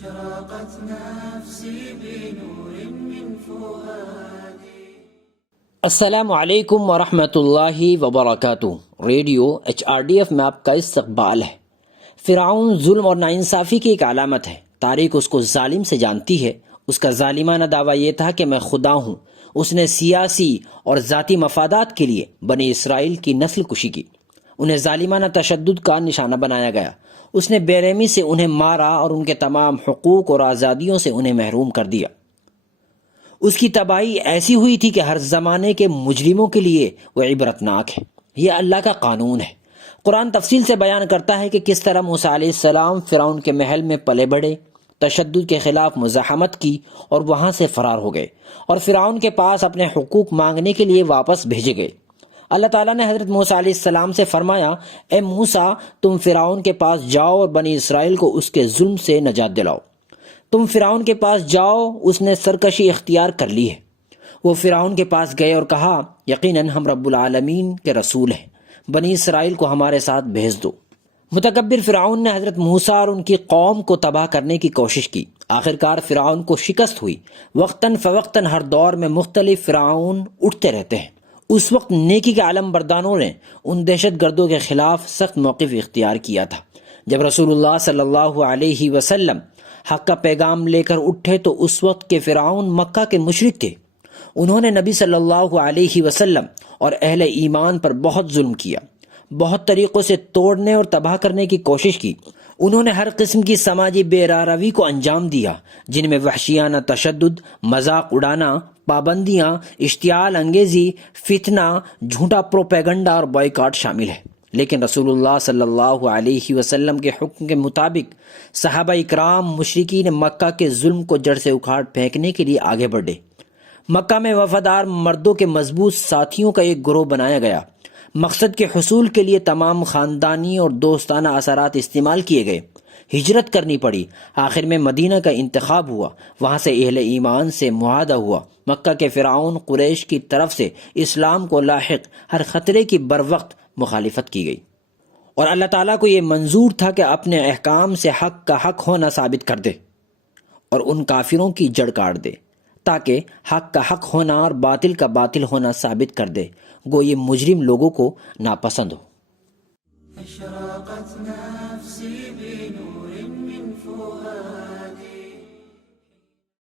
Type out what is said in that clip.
أشرقت نفسي بنور من فؤادي. السلام علیکم ورحمۃ اللہ وبرکاتہ. ریڈیو HRDF میں آپ کا استقبال ہے. فرعون ظلم اور ناانصافی کی ایک علامت ہے. تاریخ اس کو ظالم سے جانتی ہے. اس کا ظالمانہ دعویٰ یہ تھا کہ میں خدا ہوں. اس نے سیاسی اور ذاتی مفادات کے لیے بنی اسرائیل کی نسل کشی کی. انہیں ظالمانہ تشدد کا نشانہ بنایا گیا. اس نے بے رحمی سے انہیں مارا اور ان کے تمام حقوق اور آزادیوں سے انہیں محروم کر دیا. اس کی تباہی ایسی ہوئی تھی کہ ہر زمانے کے مجرموں کے لیے وہ عبرتناک ہے. یہ اللہ کا قانون ہے. قرآن تفصیل سے بیان کرتا ہے کہ کس طرح موسیٰ علیہ السلام فرعون کے محل میں پلے بڑھے، تشدد کے خلاف مزاحمت کی اور وہاں سے فرار ہو گئے اور فرعون کے پاس اپنے حقوق مانگنے کے لیے واپس بھیجے گئے. اللہ تعالیٰ نے حضرت موسیٰ علیہ السلام سے فرمایا، اے موسیٰ، تم فرعون کے پاس جاؤ اور بنی اسرائیل کو اس کے ظلم سے نجات دلاؤ. تم فرعون کے پاس جاؤ، اس نے سرکشی اختیار کر لی ہے. وہ فرعون کے پاس گئے اور کہا، یقیناً ہم رب العالمین کے رسول ہیں، بنی اسرائیل کو ہمارے ساتھ بھیج دو. متکبر فرعون نے حضرت موسیٰ اور ان کی قوم کو تباہ کرنے کی کوشش کی. آخرکار فرعون کو شکست ہوئی. وقتاً فوقتاً ہر دور میں مختلف فرعون اٹھتے رہتے ہیں. اس وقت نیکی کے علم برداروں نے ان دہشت گردوں کے خلاف سخت موقف اختیار کیا تھا. جب رسول اللہ صلی اللہ علیہ وسلم حق کا پیغام لے کر اٹھے تو اس وقت کے فرعون مکہ کے مشرک تھے. انہوں نے نبی صلی اللہ علیہ وسلم اور اہل ایمان پر بہت ظلم کیا. بہت طریقوں سے توڑنے اور تباہ کرنے کی کوشش کی. انہوں نے ہر قسم کی سماجی بے راروی کو انجام دیا، جن میں وحشیانہ تشدد، مذاق اڑانا، پابندیاں، اشتعال انگیزی، فتنہ، جھوٹا پروپیگنڈا اور بائیکاٹ شامل ہے. لیکن رسول اللہ صلی اللہ علیہ وسلم کے حکم کے مطابق صحابہ اکرام مشرکین مکہ کے ظلم کو جڑ سے اکھاڑ پھینکنے کے لیے آگے بڑھے. مکہ میں وفادار مردوں کے مضبوط ساتھیوں کا ایک گروہ بنایا گیا. مقصد کے حصول کے لیے تمام خاندانی اور دوستانہ اثرات استعمال کیے گئے. ہجرت کرنی پڑی. آخر میں مدینہ کا انتخاب ہوا. وہاں سے اہل ایمان سے معاہدہ ہوا. مکہ کے فرعون قریش کی طرف سے اسلام کو لاحق ہر خطرے کی بروقت مخالفت کی گئی، اور اللہ تعالیٰ کو یہ منظور تھا کہ اپنے احکام سے حق کا حق ہونا ثابت کر دے اور ان کافروں کی جڑ کاٹ دے، تاکہ حق کا حق ہونا اور باطل کا باطل ہونا ثابت کر دے. گو یہ مجرم لوگوں کو ناپسند ہو. أشرقت